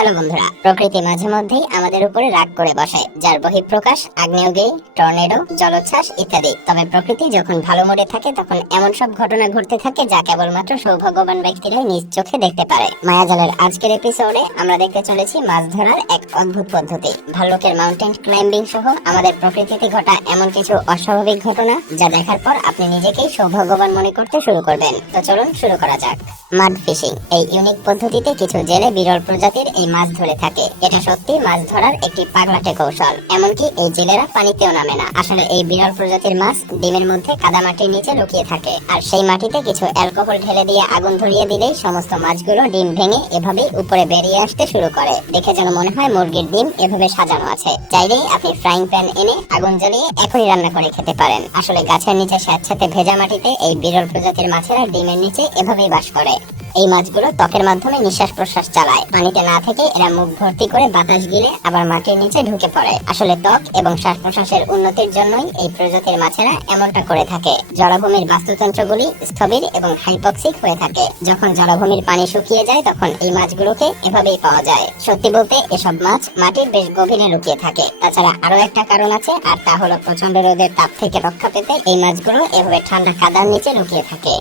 Hello বন্ধুরা, প্রকৃতি মাঝে মধ্যেই আমাদের উপরে রাগ করে বসে, যার বহিঃপ্রকাশ আগ্নেয়গিরি, টর্নেডো, জলোচ্ছ্বাস ইত্যাদি। তবে প্রকৃতি যখন ভালো মোডে থাকে তখন এমন সব ঘটনা ঘটতে থাকে যা কেবলমাত্র সৌভাগ্যবান ব্যক্তিরাই নিজ চোখে দেখতে পারে। মায়াজালের আজকের এপিসোডে আমরা দেখতে চলেছি মাছ ধরার এক অদ্ভুত পদ্ধতি, ভাল্লুকের মাউন্টেন ক্লাইম্বিং সহ আমাদের প্রকৃতিতে ঘটা এমন কিছু অস্বাভাবিক ঘটনা যা দেখার পর আপনি নিজেকেই সৌভাগ্যবান মনে করতে শুরু করবেন। তো চলুন শুরু করা যাক। মাড ফিশিং, এই ইউনিক পদ্ধতিতে কিছু জেলে বিরল প্রজাতির এই মাছ ধরে থাকে। এটা সত্যি মাছ ধরার একটি পাগলাটে কৌশল। এমনকি এই জেলেরা পানিতেও নামে না। আসলে এই বিরল প্রজাতির মাছ ডিমের মধ্যে কাদামাটির নিচে লুকিয়ে থাকে, আর সেই মাটিতে কিছু অ্যালকোহল ঢেলে দিয়ে আগুন ধরিয়ে দিলেই সমস্ত মাছগুলো ডিম ভেঙে এভাবেই উপরে বেরিয়ে আসতে শুরু করে। দেখে যেন মনে হয় মুরগির ডিম এভাবে সাজানো আছে। চাইলেই আপনি ফ্রাইং প্যান এনে আগুন জ্বালিয়ে এখনই রান্না করে খেতে পারেন। আসলে গাছের নিচে স্যাঁতস্যাঁতে ভেজা মাটিতে এই বিরল প্রজাতির মাছেরা ডিমের নিচে এভাবেই বাস করে। এই মাছগুলো ত্বকের মাধ্যমে নিঃশ্বাস প্রশ্বাস চালায়। পানিতে না থেকে এরা মুখ ভর্তি করে বাতাস গিলে আবার মাটির নিচে ঢুকে পড়ে। আসলে ত্বক এবং শ্বাস প্রশ্বাসের উন্নতির জন্যই এই প্রজাতির মাছেরা এমনটা করে থাকে। জলাভূমির বাস্তুতন্ত্রগুলি স্থবির এবং হাইপক্সিক হয়ে থাকে। যখন জলাভূমির পানি শুকিয়ে যায় তখন এই মাছগুলোকে এভাবেই পাওয়া যায়। সত্যি বলতে এসব মাছ মাটির বেশ গভীরে লুকিয়ে থাকে। তাছাড়া আরো একটা কারণ আছে, আর তা হলো প্রচন্ড রোদের তাপ থেকে রক্ষা পেতে এই মাছগুলো এভাবে ঠান্ডা কাদার নিচে লুকিয়ে থাকে।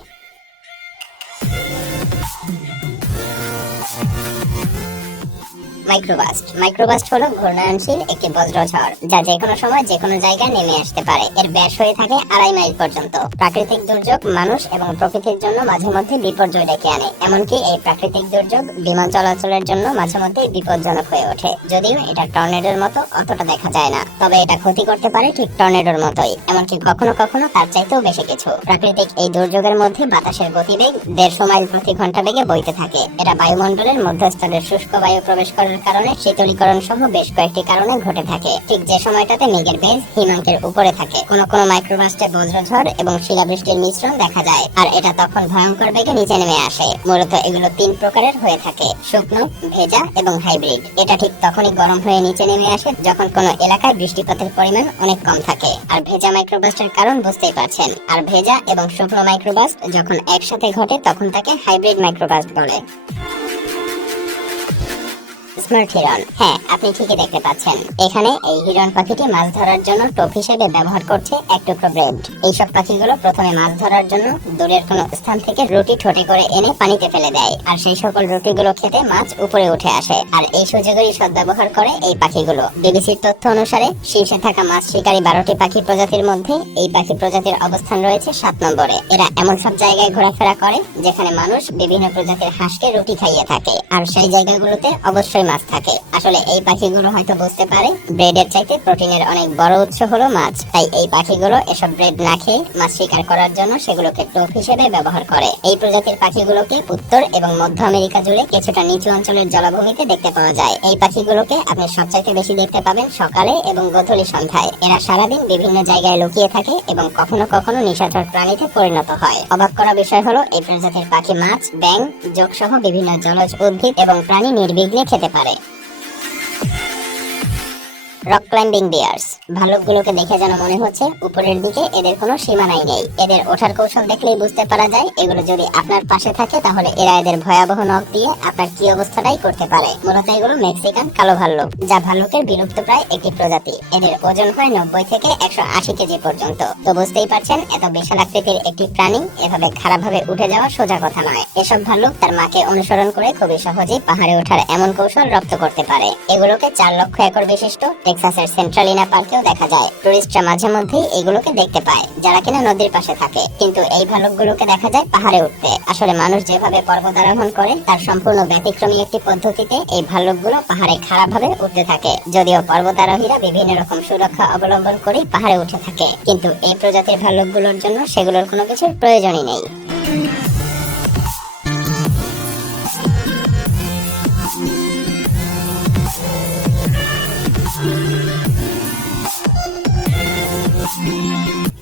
মাইক্রোবাস্ট হলো ঘূর্ণায়নশীল একটি বজ্রঝড়, যা যেকোনো সময় যেকোনো জায়গায় নেমে আসতে পারে। এর ব্যাস হয়ে থাকে 2.5 মাইল পর্যন্ত। প্রাকৃতিক দুর্যোগ মানুষ এবং প্রকৃতির জন্য মাঝে মধ্যে বিপর্যয় ডেকে আনে। এমনকি এই প্রাকৃতিক দুর্যোগ বিমান চলাচলের জন্য মাঝে মধ্যে বিপজ্জনক হয়ে ওঠে। যদিও এটা টর্নেডোর মতো অতটা দেখা যায় না, তবে এটা ক্ষতি করতে পারে ঠিক টর্নেডোর মতোই, এমনকি কখনো কখনো তার চাইতেও বেশি কিছু। প্রাকৃতিক এই দুর্যোগের মধ্যে বাতাসের গতিবেগ 150 মাইল প্রতি ঘন্টা বেগে বইতে থাকে। এটা বায়ুমণ্ডলের মধ্যস্তরের শুষ্ক বায়ু প্রবেশ করার কারণে শীতলীকরণ সহ বেশ কয়েকটি কারণে ঘটে থাকে। ঠিক যে সময়টাতে মেঘের বেজ হিমাঙ্কের উপরে থাকে, কোনো মাইক্রোবাস্টে বজ্রঝড় এবং শিলাবৃষ্টির মিশ্রণ দেখা যায়, আর এটা তখন ভয়ঙ্কর বেগে নিচে নেমে আসে। মূলত এগুলো 3 প্রকারের হয়ে থাকে: শুকনো, ভেজা এবং হাইব্রিড। এটা ঠিক তখনই গরম হয়ে নিচে নেমে আসে যখন কোনো এলাকায় বৃষ্টিপাতের পরিমাণ অনেক কম থাকে। আর ভেজা মাইক্রোবাস্টের কারণ বুঝতেই পারছেন। আর ভেজা এবং শুকনো মাইক্রোবাস্ট যখন একসাথে ঘটে তখন তাকে হাইব্রিড মাইক্রোবাস্ট বলে। স্মার্ট হিরন, হ্যাঁ আপনি ঠিকই দেখতে পাচ্ছেন। এখানে এই হিরন পাখিটি মাছ ধরার জন্য টোপ হিসেবে ব্যবহার করছে এক টুকরো ব্রেড। এইসব পাখিগুলো প্রথমে মাছ ধরার জন্য দূরের কোনো স্থান থেকে রুটি ঠোঁটে করে এনে পানিতে ফেলে দেয়, আর সেই সকল রুটিগুলো খেতে মাছ উপরে উঠে আসে। আর এই সুযোগেরই সদ্ব্যবহার করে এই পাখিগুলো। বিবিসির তথ্য অনুসারে শীর্ষে থাকা মাছ শিকারী 12টি পাখি প্রজাতির মধ্যে এই পাখি প্রজাতির অবস্থান রয়েছে 7 নম্বরে। এরা এমন সব জায়গায় ঘোরাফেরা করে যেখানে মানুষ বিভিন্ন প্রজাতির হাঁসকে রুটি খাইয়ে থাকে, আর সেই জায়গাগুলোতে অবশ্যই মাছ থাকে। আসলে এই পাখিগুলো হয়তো বুঝতে পারে ব্রেডের চাইতে প্রোটিনের অনেক বড় উৎস হলো মাছ, তাই এই পাখিগুলো এসব ব্রেড না খেয়ে মাছ শিকার করার জন্য সেগুলোকে টোপ হিসেবে ব্যবহার করে। এই প্রজাতির পাখিগুলোকে উত্তর এবং মধ্য আমেরিকা জুড়ে কিছুটা নিচু অঞ্চলের জলাভূমিতে দেখতে পাওয়া যায়। এই পাখিগুলোকে আপনি সবচাইতে বেশি দেখতে পাবেন সকালে এবং গোধূলি সন্ধ্যায়। এরা সারাদিন বিভিন্ন জায়গায় লুকিয়ে থাকে এবং কখনো কখনো নিশাচর প্রাণীতে পরিণত হয়। অবাক করা বিষয় হলো এই প্রজাতির পাখি মাছ, ব্যাঙ, জোঁক সহ বিভিন্ন জলজ উদ্ভিদ এবং প্রাণী নির্বিঘ্নে খেতে পারে। রক ক্লাইম্বিং বিয়ার্স, ভালুকগুলোকে দেখে যেন মনে হচ্ছে উপরের দিকে এদের কোনো সীমানাই নেই। এদের ওঠার কৌশল দেখলেই বুঝতে পারা যায় এগুলো যদি আপনার পাশে থাকে তাহলে এরা এদের ভয়াবহ নখ দিয়ে আপনার কি অবস্থাটাই করতে পারে। মূলত এগুলো মেক্সিকান কালো ভাল্লুক, যা ভাল্লুকের বিলুপ্ত প্রায় একটি প্রজাতি। এদের ওজন হয় 90 থেকে 180 কেজি পর্যন্ত। তো বুঝতেই পারছেন এত বিশাল আকৃতির একটি প্রাণী এভাবে খারাপভাবে উঠে যাওয়া সোজা কথা নয়। এসব ভাল্লুক তার মাকে অনুসরণ করে খুবই সহজেই পাহাড়ে ওঠার এমন কৌশল রপ্ত করতে পারে। এগুলোকে 4 লক্ষ একর বিশিষ্ট টেক্সাসের সেন্ট্রালিনা পার্কেও দেখা যায়। টুরিস্টরা মাঝে মধ্যেই এগুলোকে দেখতে পায় যারা কিনা নদীর পাশে থাকে, কিন্তু এই ভালুকগুলোকে দেখা যায় পাহাড়ে উঠতে। আসলে মানুষ যেভাবে পর্বতারোহণ করে তার সম্পূর্ণ ব্যতিক্রমী একটি পদ্ধতিতে এই ভালুকগুলো পাহাড়ে খারাপভাবে উঠতে থাকে। যদিও পর্বতারোহীরা বিভিন্ন রকম সুরক্ষা অবলম্বন করে পাহাড়ে উঠে থাকে, কিন্তু এই প্রজাতির ভালুকগুলোর জন্য সেগুলোর কোনো কিছুর প্রয়োজনই নেই।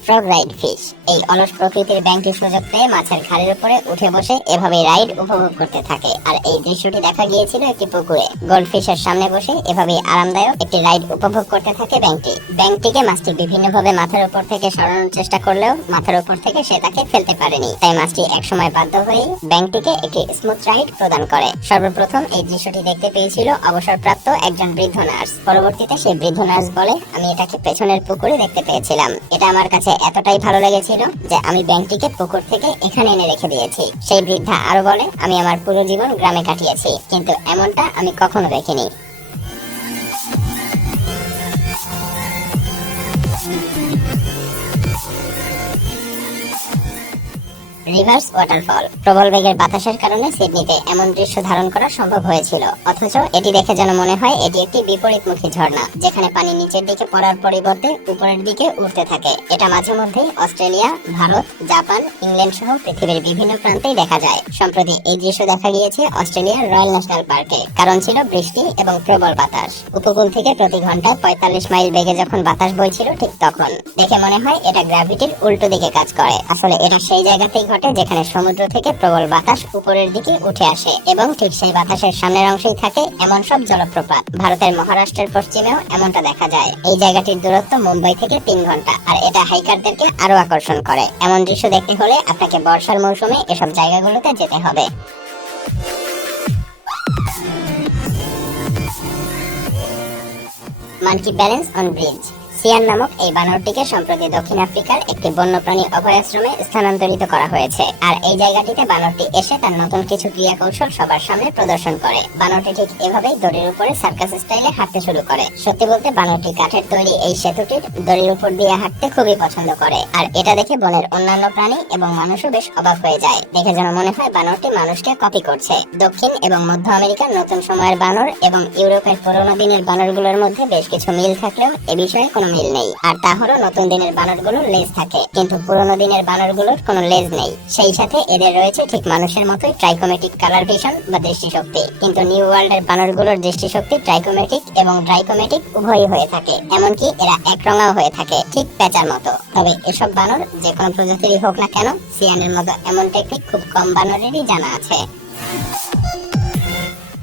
Frog ride fish. এই অলস প্রকৃতির ব্যাঙটি সুযোগ পেয়ে মাছের ঘাড়ের উপরে উঠে বসে এভাবে রাইড উপভোগ করতে থাকে। আর এই দৃশ্যটি দেখা গিয়েছিল একটি পুকুরে। গোল্ডফিশের সামনে বসে এভাবে আরামদায়ক একটি রাইড উপভোগ করতে থাকে ব্যাঙটি। ব্যাঙটিকে মাছটি বিভিন্নভাবে মাথার উপর থেকে সরানোর চেষ্টা করলেও মাথার উপর থেকে সে তাকে ফেলতে পারেনি। তাই মাছটি একসময় বাধ্য হয়ে ব্যাঙটিকে একটি স্মুথ রাইড প্রদান করে। সর্বপ্রথম এই দৃশ্যটি দেখতে পেয়েছিল অবসরপ্রাপ্ত একজন বৃদ্ধ নার্স। পরবর্তীতে সেই বৃদ্ধ নার্স বলে, আমি এটাকে পেছনের পুকুরে দেখতে পেয়েছিলাম। এটা আমার কাছে এতটাই ভালো লেগেছিল যে আমি ব্যাঙটিকে পুকুর থেকে এখানে এনে রেখে দিয়েছি। সেই বৃদ্ধা আরো বলে, আমি আমার পুরো জীবন গ্রামে কাটিয়েছি, কিন্তু এমনটা আমি কখনো দেখিনি। Reverse waterfall. প্রবল বেগের বাতাসের কারণে সিডনিতে এমন দৃশ্য ধারণ করা সম্ভব হয়েছিল, অথচ এটি দেখে যেন মনে হয় এটি একটি বিপরীতমুখী ঝর্ণা, যেখানে পানি নিচের দিকে পড়ার পরিবর্তে উপরের দিকে উঠতে থাকে। এটা মাঝে মধ্যেই অস্ট্রেলিয়া, ভারত, জাপান, ইংল্যান্ড সহ পৃথিবীর বিভিন্ন প্রান্তেই দেখা যায়। সম্প্রতি এই দৃশ্য দেখা গিয়েছে অস্ট্রেলিয়ার রয়্যাল ন্যাশনাল পার্কে। কারণ ছিল বৃষ্টি এবং প্রবল বাতাস। উপকূল থেকে প্রতি ঘন্টায় 45 মাইল বেগে যখন বাতাস বইছিল, ঠিক তখন দেখে মনে হয় এটা গ্র্যাভিটির উল্টো দিকে কাজ করে। আসলে এটা সেই জায়গাতেই ঘটে যেখানে সমুদ্র থেকে প্রবল বাতাস উপরের দিকে উঠে আসে, এবং ঠিক সেই বাতাসের সামনের অংশেই থাকে এমন সব জলপ্রপাত। ভারতের মহারাষ্ট্রের পশ্চিমেও এমনটা দেখা যায়। এই জায়গাটির দূরত্ব মুম্বাই থেকে 3 ঘন্টা, আর এটা হাইকারদেরকে আরো আকর্ষণ করে। এমন দৃশ্য দেখতে হলে আপনাকে বর্ষার মৌসুমে এসব জায়গাগুলোতে যেতে হবে। Monkey balance on bridge. Sean নামক এই বানরটিকে সম্প্রতি দক্ষিণ আফ্রিকার একটি বন্যপ্রাণী অভয়াশ্রমে স্থানান্তরিত করা হয়েছে। আর এই জায়গাটিতে বানরটি এসে তার নতুন কিছু ক্রিয়া কৌশল সবার সামনে প্রদর্শন করে। বানরটি ঠিক এভাবেই দড়ির উপরে সার্কাস স্টাইলে হাঁটতে শুরু করে। সত্যি বলতে বানরটি কাঠের তৈরি এই সেতুটির দড়ির উপর দিয়ে হাঁটতে খুবই পছন্দ করে। আর এটা দেখে বনের অন্যান্য প্রাণী এবং মানুষও বেশ অবাক হয়ে যায়। দেখে যেন মনে হয় বানরটি মানুষকে কপি করছে। দক্ষিণ এবং মধ্য আমেরিকার নতুন সময়ের বানর এবং ইউরোপের পুরোনো দিনের বানরগুলোর মধ্যে বেশ কিছু মিল থাকলেও এ বিষয়ে কোনো মিল নেই। আর তা হলো নতুন দিনের বানরগুলোর লেজ থাকে, কিন্তু পুরোনো দিনের বানরগুলোর কোনো লেজ নেই। সেই সাথে এদের রয়েছে ঠিক মানুষের মতোই ট্রাইকোমেটিক কালার ভিশন বা দৃষ্টিশক্তি, কিন্তু নিউ ওয়ার্ল্ডের বানরগুলোর দৃষ্টিশক্তি ট্রাইকোমেটিক এবং ট্রাইকোমেটিক উভয়ই হয়ে থাকে। এমনকি এরা একরঙাও হয়ে থাকে, ঠিক প্যাঁচার মতো। তবে এসব বানর যে কোনো প্রজাতিরই হোক না কেন, সিয়ানের মতো এমন টেকনিক খুব কম বানরেরই জানা আছে।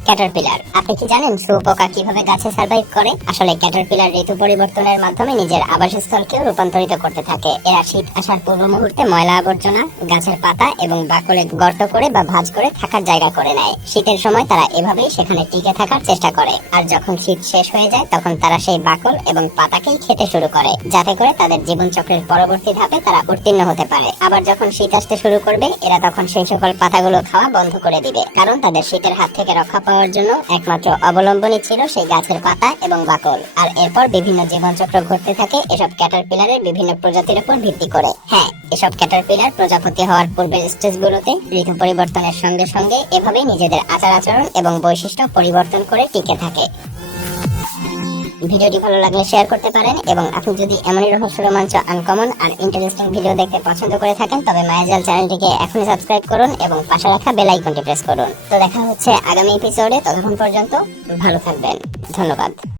ক্যাটারপিলার। আপনি কি জানেন শুঁয়োপোকা কিভাবে গাছে সার্ভাইভ করে? আসলে ক্যাটারপিলার ঋতু পরিবর্তনের মাধ্যমে নিজের আবাসস্থলকেও রূপান্তরিত করতে থাকে। এরা শীত আসার পূর্ব মুহূর্তে ময়লা আবর্জনা, গাছের পাতা এবং বাকলে গর্ত করে বা ভাঁজ করে থাকার জায়গা করে নেয়। শীতের সময় তারা এভাবেই সেখানে টিকে থাকার চেষ্টা করে। আর যখন শীত শেষ হয়ে যায় তখন তারা সেই বাকল এবং পাতাকেই খেতে শুরু করে, যাতে করে তাদের জীবনচক্রের পরবর্তী ধাপে তারা উত্তীর্ণ হতে পারে। আবার যখন শীত আসতে শুরু করবে, এরা তখন সেই সকল পাতাগুলো খাওয়া বন্ধ করে দিবে, কারণ তাদের শীতের হাত থেকে রক্ষা পাওয়ার জন্য একমাত্র অবলম্বনই ছিল সেই গাছের পাতা এবং বাকল। আর এরপর বিভিন্ন জীবনচক্র ঘটতে থাকে এসব ক্যাটারপিলারের বিভিন্ন প্রজাতির উপর ভিত্তি করে। হ্যাঁ, এসব ক্যাটারপিলার প্রজাপতি হওয়ার পূর্বের স্টেজগুলোতে ঋতু পরিবর্তনের সঙ্গে সঙ্গে এভাবেই নিজেদের আচার আচরণ এবং বৈশিষ্ট্য পরিবর্তন করে টিকে থাকে। ভিডিওটি ভালো লাগলে শেয়ার করতে পারেন, এবং আপনি যদি এমনই রহস্য, রোমাঞ্চ, আনকমন আর ইন্টারেস্টিং ভিডিও দেখতে পছন্দ করে থাকেন তবে মায়াজাল চ্যানেলটিকে এখনই সাবস্ক্রাইব করুন এবং পাশে রাখা বেল আইকনটি প্রেস করুন। তো দেখা হচ্ছে আগামী এপিসোডে। ততক্ষণ পর্যন্ত ভালো থাকবেন। ধন্যবাদ।